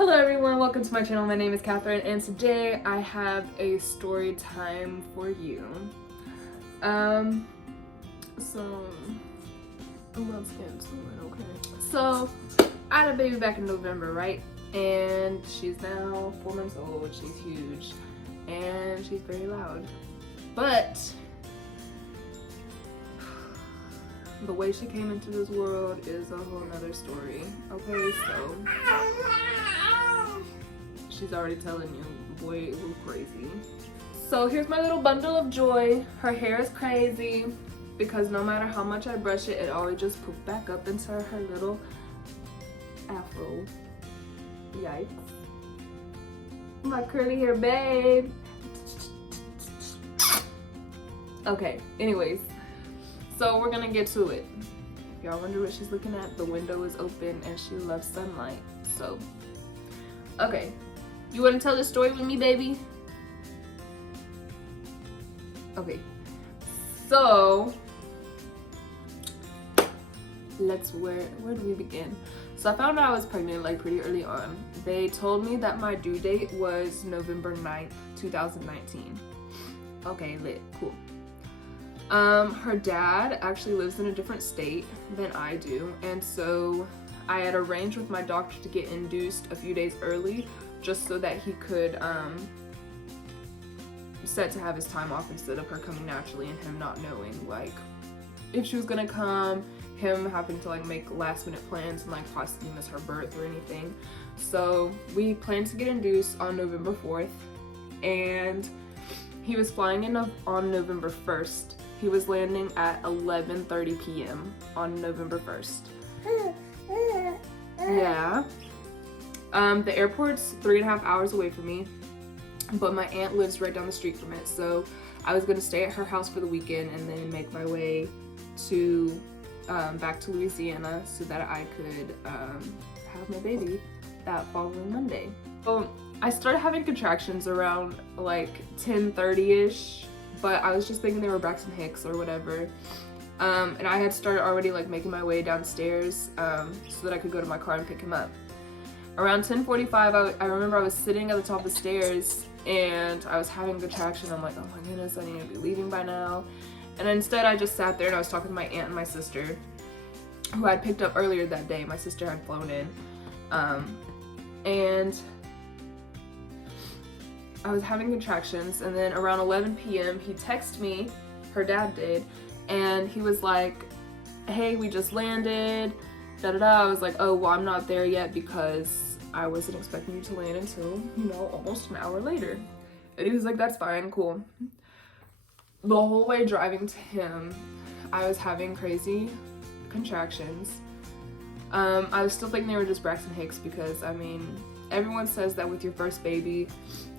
Hello everyone, welcome to my channel. My name is Catherine and today I have a story time for you. So let's get into it, okay? So I had a baby back in November, right? And she's now 4 months old, she's huge, and she's very loud. But the way she came into this world is a whole nother story, okay? So she's already telling you, boy, it was crazy. So here's my little bundle of joy. Her hair is crazy because no matter how much I brush it, it always just poops back up into her little afro. Yikes. My curly hair babe. Okay, anyways, so we're gonna get to it. Y'all wonder what she's looking at? The window is open and she loves sunlight. So, okay. You wanna tell the story with me, baby? Okay. So, where do we begin? So I found out I was pregnant like pretty early on. They told me that my due date was November 9th, 2019. Okay, lit, cool. Her dad actually lives in a different state than I do, and so I had arranged with my doctor to get induced a few days early just so that he could set to have his time off instead of her coming naturally and him not knowing like if she was gonna come, him having to like make last minute plans and like possibly miss her birth or anything. So we planned to get induced on November 4th, and he was flying in on November 1st. He was landing at 11:30 p.m. on November 1st. Yeah. The airport's 3.5 hours away from me, but my aunt lives right down the street from it, so I was gonna stay at her house for the weekend and then make my way to back to Louisiana so that I could have my baby that following Monday. So I started having contractions around like 10:30ish, but I was just thinking they were Braxton Hicks or whatever. And I had started already like making my way downstairs so that I could go to my car and pick him up. Around 10:45, I remember I was sitting at the top of the stairs and I was having a contraction. I'm like, oh my goodness, I need to be leaving by now. And instead I just sat there and I was talking to my aunt and my sister, who I'd picked up earlier that day. My sister had flown in. And I was having contractions, and then around 11 p.m. he texted me, her dad did, and he was like, hey, we just landed, da-da-da. I was like, oh, well, I'm not there yet because I wasn't expecting you to land until, almost an hour later. And he was like, that's fine, cool. The whole way driving to him, I was having crazy contractions. I was still thinking they were just Braxton Hicks because, I mean, everyone says that with your first baby,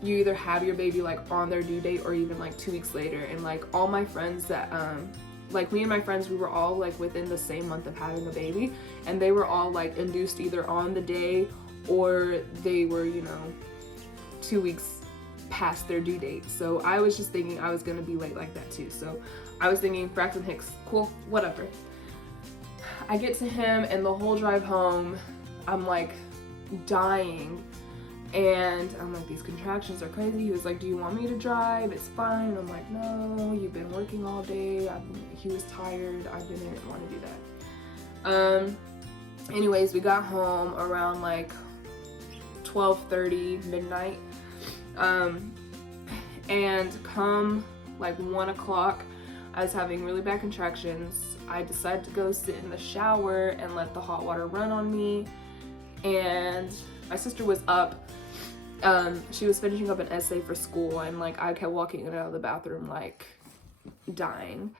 you either have your baby like on their due date or even like 2 weeks later. And like all my friends that, like me and my friends, we were all like within the same month of having a baby, and they were all like induced either on the day or they were, 2 weeks past their due date. So I was just thinking I was gonna be late like that too. So I was thinking Braxton Hicks, cool, whatever. I get to him and the whole drive home, I'm like dying. And I'm like, these contractions are crazy. He was like, do you want me to drive? It's fine. And I'm like, no, you've been working all day. He was tired. I didn't want to do that. Anyways, we got home around like 12:30, midnight. And come like 1 o'clock, I was having really bad contractions. I decided to go sit in the shower and let the hot water run on me. And my sister was up. She was finishing up an essay for school, and like I kept walking in and out of the bathroom like dying.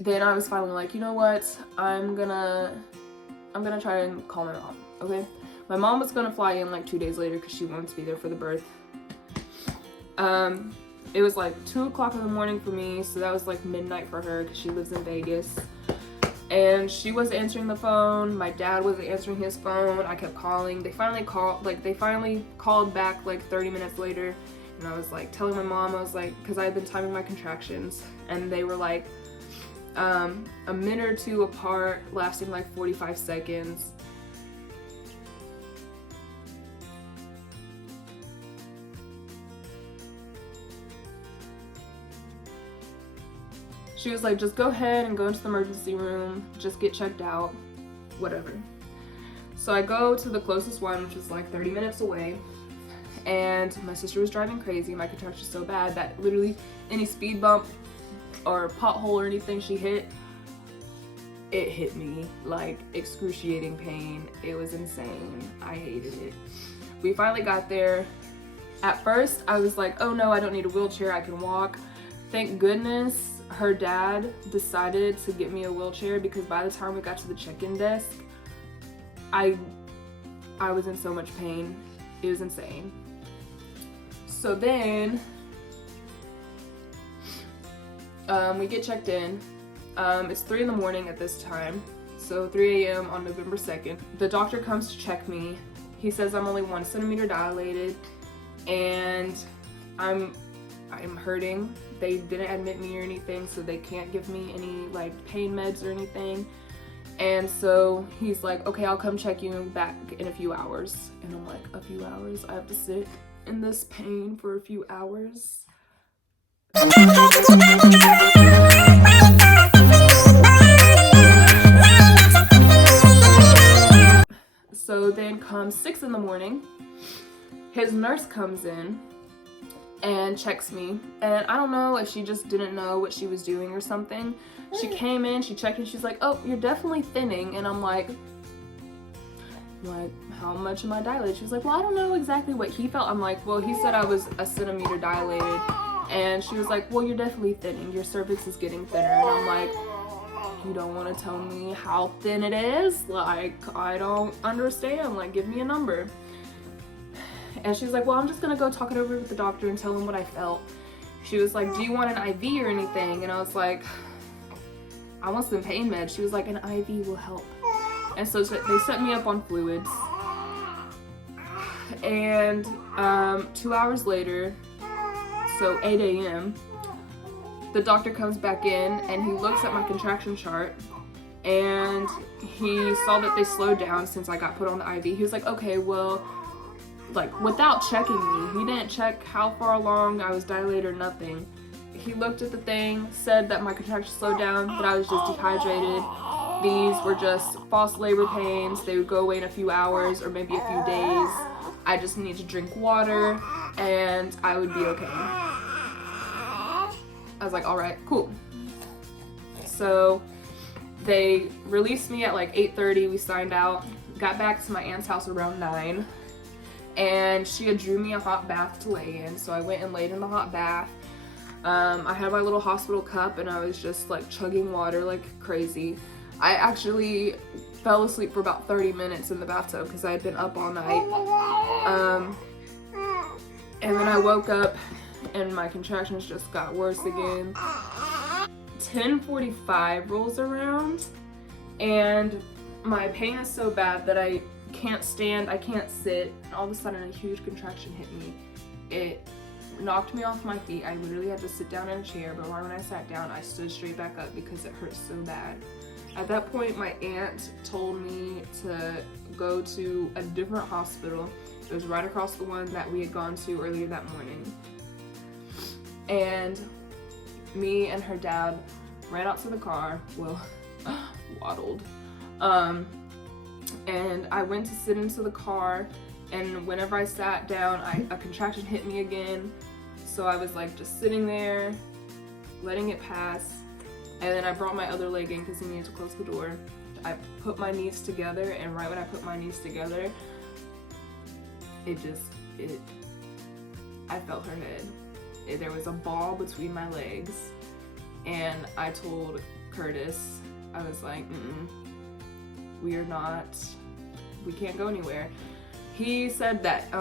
Then I was finally like, you know what? I'm gonna try and call my mom, okay? My mom was gonna fly in like 2 days later because she wanted to be there for the birth. It was like 2 o'clock in the morning for me, so that was like midnight for her because she lives in Vegas. And she wasn't answering the phone. My dad wasn't answering his phone. I kept calling. They finally called back like 30 minutes later, And I was like telling my mom, I was like, because I had been timing my contractions, and they were like a minute or two apart, lasting like 45 seconds. She was like, just go ahead and go into the emergency room, just get checked out, whatever. So I go to the closest one, which is like 30 minutes away, and my sister was driving crazy. My contractions so bad that literally any speed bump or pothole or anything she hit, it hit me like excruciating pain. It was insane. I hated it. We finally got there. At first, I was like, oh no, I don't need a wheelchair, I can walk. Thank goodness her dad decided to get me a wheelchair, because by the time we got to the check-in desk, I was in so much pain. It was insane. So then we get checked in. It's 3 in the morning at this time, so 3 a.m. on November 2nd. The doctor comes to check me. He says I'm only 1 centimeter dilated, and I'm hurting. They didn't admit me or anything, so they can't give me any like pain meds or anything. And so he's like, okay, I'll come check you back in a few hours. And I'm like, a few hours? I have to sit in this pain for a few hours? So then comes 6 in the morning, his nurse comes in and checks me, and I don't know if she just didn't know what she was doing or something. She came in, she checked, and she's like, oh, you're definitely thinning. And I'm like, how much am I dilated? She was like, well, I don't know exactly what he felt. I'm like, well, he said I was 1 centimeter dilated. And she was like, well, you're definitely thinning, your cervix is getting thinner. And I'm like, you don't want to tell me how thin it is? Like, I don't understand, like, give me a number. And she's like, well, I'm just gonna go talk it over with the doctor and tell him what I felt. She was like, do you want an IV or anything? And I was like, I want some pain meds. She was like, an IV will help. And so they set me up on fluids. And 2 hours later, so 8 a.m., the doctor comes back in and he looks at my contraction chart, and he saw that they slowed down since I got put on the IV. He was like, okay, well, like, without checking me, he didn't check how far along I was dilated or nothing. He looked at the thing, said that my contractions slowed down, that I was just dehydrated. These were just false labor pains. They would go away in a few hours or maybe a few days. I just need to drink water and I would be okay. I was like, all right, cool. So they released me at like 8:30. We signed out, got back to my aunt's house around 9. And she had drew me a hot bath to lay in, so I went and laid in the hot bath. I had my little hospital cup and I was just like chugging water like crazy. I actually fell asleep for about 30 minutes in the bathtub because I had been up all night. And then I woke up and my contractions just got worse again. 10:45 rolls around and my pain is so bad that I can't stand, I can't sit, and all of a sudden a huge contraction hit me. It knocked me off my feet. I literally had to sit down in a chair, but right when I sat down, I stood straight back up because it hurt so bad. At that point, my aunt told me to go to a different hospital. It was right across the one that we had gone to earlier that morning. And me and her dad ran out to the car, well, waddled. And I went to sit into the car, and whenever I sat down, a contraction hit me again. So I was like just sitting there, letting it pass, and then I brought my other leg in because he needed to close the door. I put my knees together, and right when I put my knees together, I felt her head. There was a ball between my legs, and I told Curtis, I was like, we can't go anywhere. He said that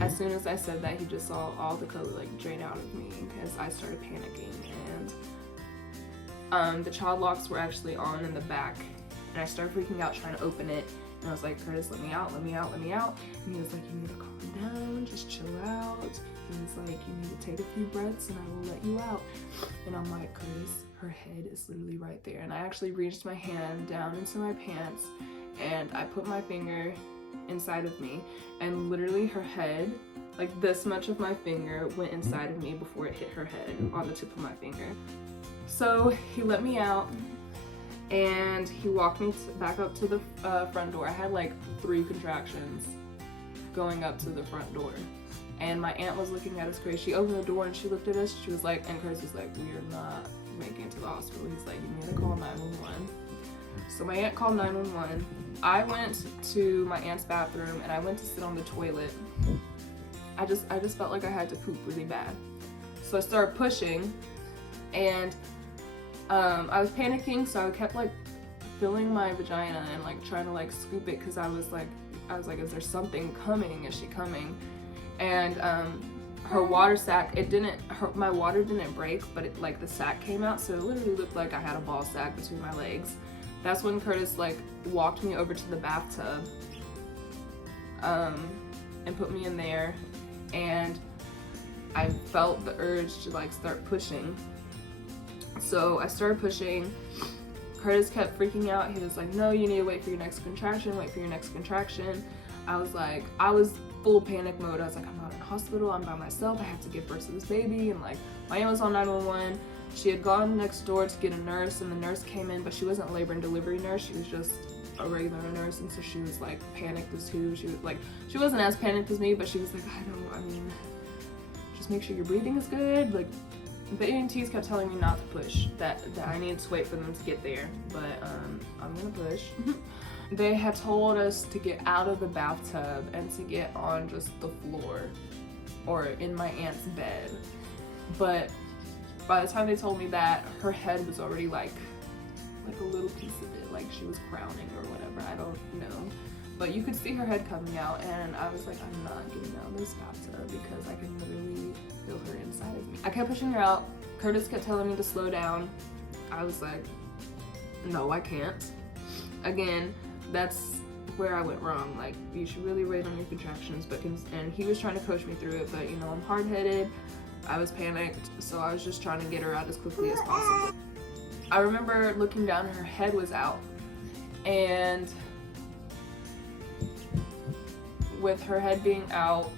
as soon as I said that, he just saw all the color like drain out of me because I started panicking. And the child locks were actually on in the back, And I started freaking out trying to open it. And I was like, Curtis, let me out, let me out, let me out. And he was like, you need to calm down, just chill out. He was like, you need to take a few breaths and I will let you out. And I'm like, Curtis, her head is literally right there. And I actually reached my hand down into my pants and I put my finger inside of me, and literally her head, like this much of my finger, went inside of me before it hit her head on the tip of my finger. So he let me out and he walked me back up to the front door. I had like 3 contractions going up to the front door. And my aunt was looking at us crazy. She opened the door and she looked at us. She was like, and Curtis was like, we are not making it to the hospital. He's like, you need to call 911. So my aunt called 911. I went to my aunt's bathroom and I went to sit on the toilet. I just felt like I had to poop really bad. So I started pushing and I was panicking, so I kept like filling my vagina and like trying to like scoop it because I was like, is there something coming? Is she coming? And her water sac, my water didn't break, but it, like the sac came out, so it literally looked like I had a ball sack between my legs. That's when Curtis like walked me over to the bathtub and put me in there, and I felt the urge to like start pushing. So I started pushing. Curtis kept freaking out. He was like, no, you need to wait for your next contraction, wait for your next contraction. I was full panic mode. I was like, I'm not in a hospital, I'm by myself, I have to give birth to this baby. And like, my aunt was on 911. She had gone next door to get a nurse, and the nurse came in, but she wasn't a labor and delivery nurse, she was just a regular nurse. And so she was like panicked as too. She was like, she wasn't as panicked as me, but she was like, I mean, just make sure your breathing is good. Like, the EMTs kept telling me not to push, that I needed to wait for them to get there, but I'm gonna push. They had told us to get out of the bathtub and to get on just the floor or in my aunt's bed. But by the time they told me that, her head was already like a little piece of it, like she was crowning or whatever, I don't know. But you could see her head coming out, and I was like, I'm not getting out of this bathtub because I can literally feel her inside of me. I kept pushing her out. Curtis kept telling me to slow down. I was like, no, I can't. Again, that's where I went wrong. Like, you should really wait on your contractions, and he was trying to coach me through it, but you know, I'm hard-headed. I was panicked, so I was just trying to get her out as quickly as possible. I remember looking down, her head was out, and with her head being out,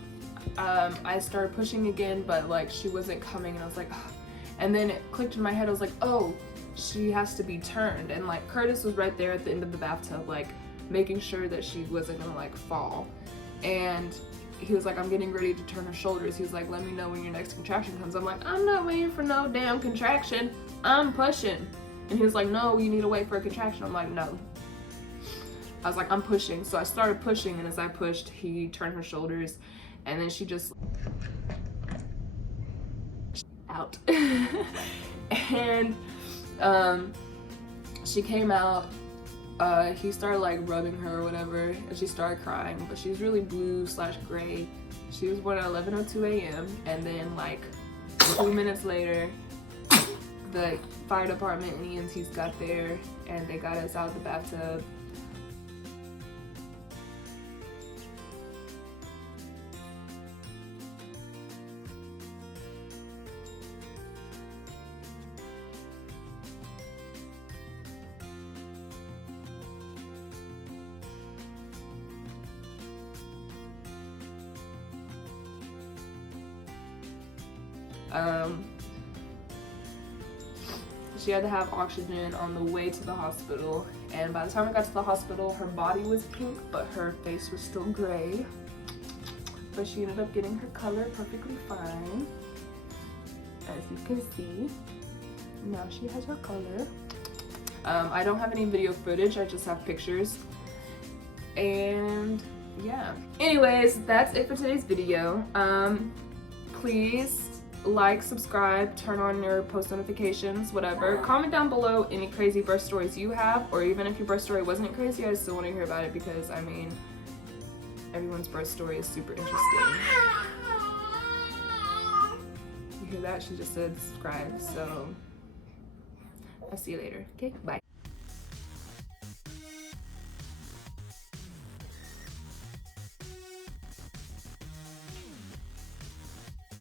I started pushing again, but like she wasn't coming, and I was like, ugh. And then it clicked in my head, I was like, oh, she has to be turned. And like Curtis was right there at the end of the bathtub, like making sure that she wasn't gonna like fall. And he was like, I'm getting ready to turn her shoulders. He was like, let me know when your next contraction comes. I'm like, I'm not waiting for no damn contraction, I'm pushing. And he was like, no, you need to wait for a contraction. I'm like, no. I was like, I'm pushing. So I started pushing, and as I pushed, he turned her shoulders, and then she just out. And she came out. He started like rubbing her or whatever, and she started crying, but she's really blue/gray. She was born at 11:02 a.m. and then like 2 minutes later, the fire department and EMTs got there, and they got us out of the bathtub. She had to have oxygen on the way to the hospital, and by the time I got to the hospital, her body was pink, but her face was still gray. But she ended up getting her color perfectly fine, as you can see. Now she has her color. I don't have any video footage, I just have pictures. And yeah. Anyways, that's it for today's video. Please like, subscribe, turn on your post notifications, whatever. Comment down below any crazy birth stories you have, or even if your birth story wasn't crazy, I still want to hear about it, because I mean, everyone's birth story is super interesting. You hear that? She just said subscribe. So I'll see you later. Okay, bye.